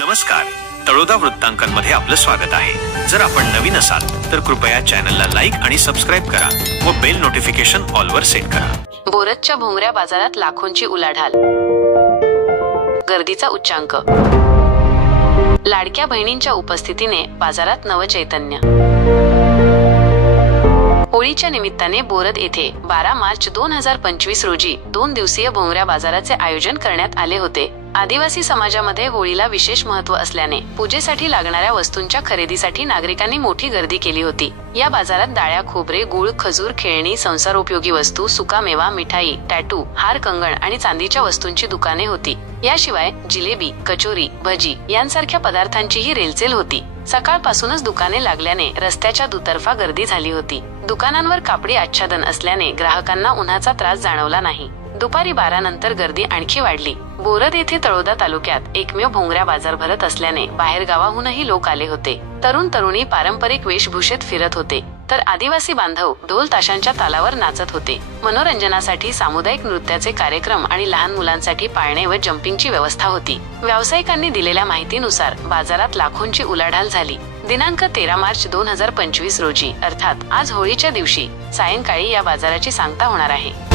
नमस्कार. तळोदा वृत्तांकनमध्ये आपलं स्वागत आहे. जर आपण नवीन असाल तर कृपया चॅनलला लाईक आणि सबस्क्राईब करा व बेल नोटिफिकेशन ऑलवर सेट करा. बोरतच्या भोंगऱ्या बाजारात लाखोंची उलाढाल. गर्दीचा उच्चांक. लाडक्या बहिणींच्या उपस्थितीने बाजारात नवचैतन्य. होळीच्या निमित्ताने बोरद येथे बारा मार्च दोन हजार पंचवीस रोजी दोन दिवसीय भोंगऱ्या बाजाराचे आयोजन करण्यात आले होते. आदिवासी समाजामध्ये होळीला विशेष महत्त्व असल्याने पूजेसाठी लागणाऱ्या वस्तूंच्या खरेदीसाठी नागरिकांनी मोठी गर्दी केली होती. या बाजारात डाळ्या खोबरे गुळ खजूर खेळणी संसार उपयोगी वस्तू सुकामेवा मिठाई टॅटू हार कंगण आणि चांदीच्या वस्तूंची दुकाने होती. याशिवाय जिलेबी कचोरी भजी यांसारख्या पदार्थांचीही रेलचेल होती. सकाळपासूनच दुकाने लागल्याने रस्त्याच्या दुतर्फा गर्दी झाली होती. दुकानांवर कापडी आच्छादन असल्याने ग्राहकांना उन्हाचा त्रास जाणवला नाही. दुपारी बारा नंतर गर्दी आणखी वाढली. बोरद येथे तळोदा तालुक्यात एकमेव भोंगऱ्या बाजार भरत असल्याने बाहेर गावाहूनही लोक आले होते. तरुण तरुणी पारंपरिक वेशभूषेत फिरत होते. तर आदिवासी बांधव ढोल ताशांच्या तालावर नाचत होते. मनोरंजनासाठी सामुदायिक नृत्याचे कार्यक्रम आणि लहान मुलांसाठी पाळणे व जम्पिंगची व्यवस्था होती. व्यावसायिकांनी दिलेल्या माहितीनुसार बाजारात लाखोंची उलाढाल झाली. दिनांक तेरा मार्च दोन हजार पंचवीस रोजी अर्थात आज होळीच्या दिवशी सायंकाळी या बाजाराची सांगता होणार आहे.